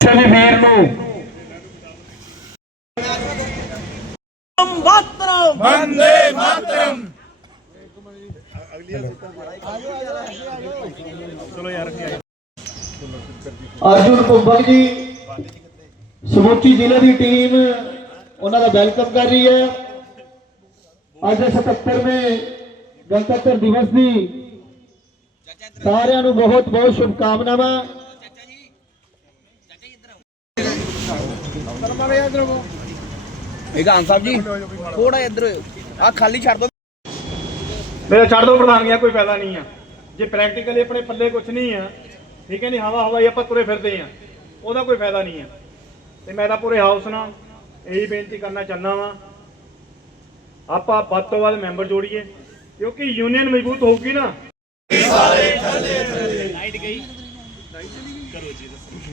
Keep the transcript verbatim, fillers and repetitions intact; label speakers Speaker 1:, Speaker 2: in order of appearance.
Speaker 1: ਵੀਰ ਨੂੰ
Speaker 2: वंदे मातरम।
Speaker 1: अर्जुन कुंभक जी समूची जिले की टीम उन्होंने वेलकम कर रही है। अज सतहत्तरवें गणतंत्र दिवस की सारिਆਂ ਨੂੰ बहुत बहुत शुभकामनावां।
Speaker 3: विधान साहब जी थोड़ा इधर आ खाली छड़ दो
Speaker 2: मेरा छड़ दो प्रधानिया कोई फायदा नहीं है जे प्रैक्टिकली अपने पल्ले कुछ नहीं है। ठीक है नहीं हवा हवाई आप तुरे फिरते हैं वह कोई फायदा नहीं है। तो मैं पूरे हाउस ना यही बेनती करना चाहना वा आप वध तो वध मैंबर जोड़िए क्योंकि यूनियन मजबूत होगी ना।